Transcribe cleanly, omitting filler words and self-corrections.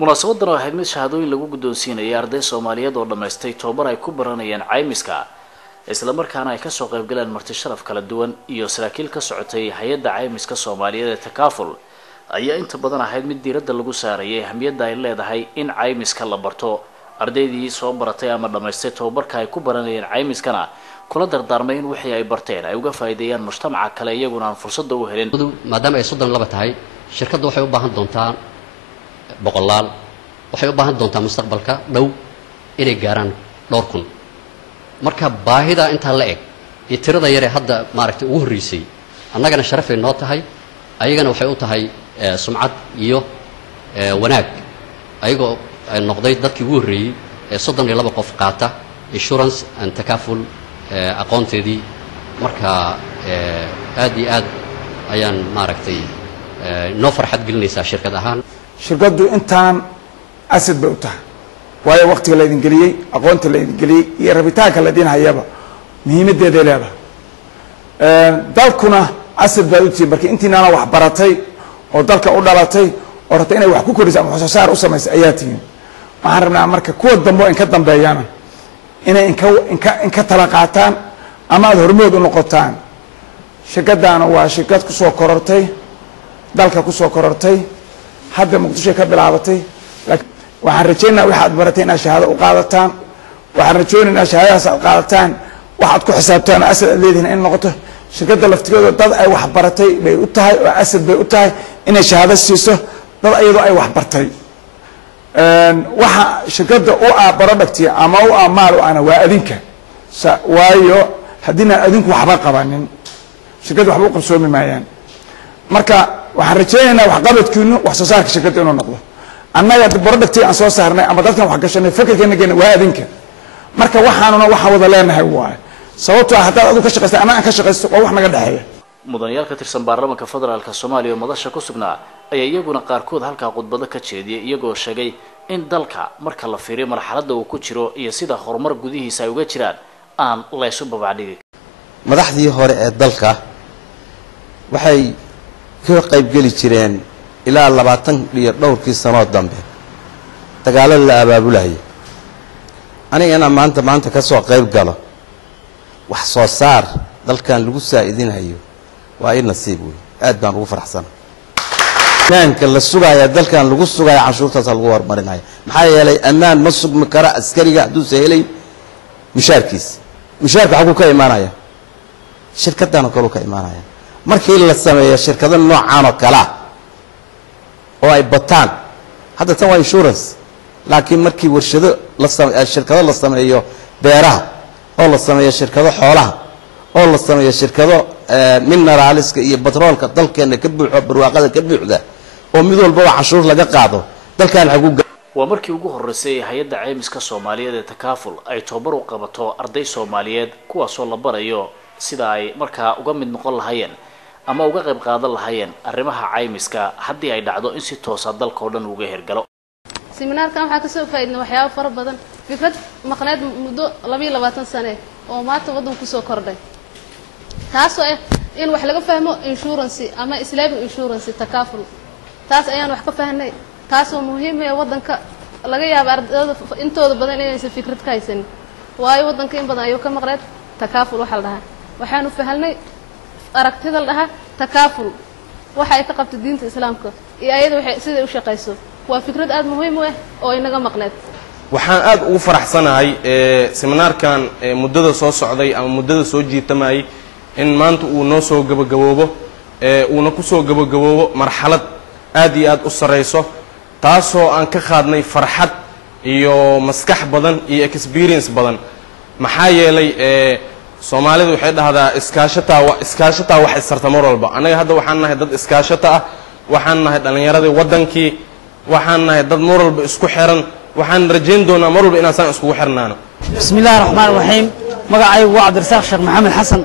munaasabadan oo ahayd mid shahaadooyin lagu guddoonsiinayay arday Soomaaliyeed oo dhamaystay tababar ay ku baranayaan caymiska isla markaana ay ka soo qayb galeen marti sharaf kala duwan iyo saraakiil ka socotay hay'adda caymiska Soomaaliyeed ee Takaaful ayaa inta badan ahayd mid diiradda lagu saarayay ahmiyadda ay leedahay in caymiska la barto ardaydii soo baratay ama dhamaystay tababarka ay ku baranayaan caymiskana kula dardaarmay in wixii ay barteen ay uga faa'iideeyaan mujtamaca kale iyaguna aan fursad u helin maadaama ay 32 tahay shirkaddu waxay u baahan doontaa boqolaal waxay u baahan doontaa mustaqbalka dhow inay gaaraan dhowr kun marka baahida inta la eg iyo tirada yar ee hadda maaragtay ugu horeysay annagana sharaf ay noo tahay ayagana waxay u tahay sumcad iyo wanaag ayagoo ay noqday dadkii ugu horeeyay ee 32 qof qaata insurance and Takaaful aqoonteedii marka aad iyo aad ayaan maaragtay noo farxad gelinaysaa shirkad ahaan shirkadu intaan asad bay u tahay waayo waqtiga la idin geliyay aqoonta la idin geliyay iyo rabitaanka la idin hayaba muhiimadeeda leedahay dalkuna asad baa u tihiin markii intiinaana wax baratay oo dalka u dhalatay oo rabtay inay wax ku koriso ama wax soo saar u samayso ayaa tihiin waxaan rabnaa marka kuwa dambe in ka dambeeyana inay in ka tala qaataan ama aad hormood u noqotaan shirkadaana waa shirkad ku soo korortay dalka ku soo korortay hadda muqdisho ka bilaabatay waxaan rajaynayaa waxaad baratay inaad shahaado u qaadataan waxaan rajaynayaa shahaadadaas aad qaadataan waxaad ku xisaabtaan asad aad leedihiin in noqoto shirkadda laftigeeda dad ay wax baratay bay u tahay oo asad bay u tahay inay shahaado siiso dad iyadoo ay wax bartay waxa shirkadda u product ama u maal ana waa adinka waayo hadina adinku waxba qabanin shirkadda waxba u qabsoomi maayaan marka waxaan rajaynayaa wax qabadkiinu wax soo saarka shirkadda inuu noqdo annaga product aan soo saarnay ama dadkan wax gashanay fikirkeena waa adinka marka waxaanuna waxa wada leenahay waay sababtoo ah hadaad adigu ka shaqeysay ama aan ka shaqeysto waa wax naga dhaxeeya mudanayaal ka tirsan baarlamaanka federaalka Soomaaliya oo madasha ku sugnaa ayaa iyaguna qaarkood halka khudbado ka jeediyay iyagoo sheegay in dalka marka la fiiriyo marxaladda uu ku jiro iyo sida horumar gudihiisa ay uga jiraan aan la isu babacdhigi madaxdii hore ee dalka waxay ka qayb gali jireen ilaa 20 iyo dhowrkii sano dambe dagaalo la abaabulay anigana maanta ka soo qayb galo wax soo saar dalkan lagu saaidinayo waa in nasiib weey aad baan ugu faraxsan maanka la sugaaya dalkan lagu sugaaya cashuurtaas lagu warmarinayo maxaa yeelay amaan ma sugmi kara askariga haduu sahelay mushaarka xaqu ka imaanaya shirkadana kale ka imaanaya markii la sameeyo shirkado noocan oo kala oo ay bataan hadda tan waa insurance laakiin markii warshado la sameeyo shirkado la sameeyo beeraha oo la sameeyo shirkado xoolaha oo la sameeyo shirkado mineralska iyo petrolka dalkeena ka buuxo barwaaqada ka buuxda oo mid walba cashuur laga qaado dalkan xaqu waa markii ugu horeysay hay'adda caymiska Soomaaliyeed ee Takaaful ay tababar u qabato arday Soomaaliyeed kuwaas oo la barayo sida ay markaa uga mid noqon lahaayeen ama uga qayb qaadan lahaayeen arrimaha caymiska haddii ay dhacdo in si toos ah dalka oo dhan uga hirgalo seminaarkan waxaa ka soo faa'iidnay waxyaabo fara badan fikrad maqneed muddo 22 sano oo maanta waddan ku soo kordhay taasoo ah in wax laga fahmo insurance ama Islamic insurance Takaaful taas ayaan wax ka fahnay taasoo muhiim ah waddanka laga yaabo ardayda intooda badan inaysan fikrad ka haysan waayo waddanka in badan ayuu ka maqneed Takaaful waxa la dhahaa waxaanu fahanay aragtida la dhahaa Takaaful waxa ay ka qabto diinta islaamka iyo ayada waxay sida u shaqeyso waa fikrad aad muhiim u ah oo inaga maqneed waxaan aad ugu faraxsanahay seminaarkan muddada soo socday ama muddada soo jiitamay in maanta uu noo soo gabagaboobo uuna ku soo gabagaboobo marxalad aad iyo aad u sareyso taasoo aan ka qaadnay farxad iyo maskax badan iyo experience badan maxaa yeelay Soomaalidu waxay dhahdaa iskaashataa wax isarta mar walba anaga hadda waxaan nahay dad iskaashata ah waxaan nahay dhalinyaradii wadankii waxaan nahay dad mar walba isku xiran waxaan rajayn doonaa mar walba inaan isku xirnaano bismillaahir rahmaanir rahiim magacaygu waa Cabdirasaaq Sheekh Maxamed Xasan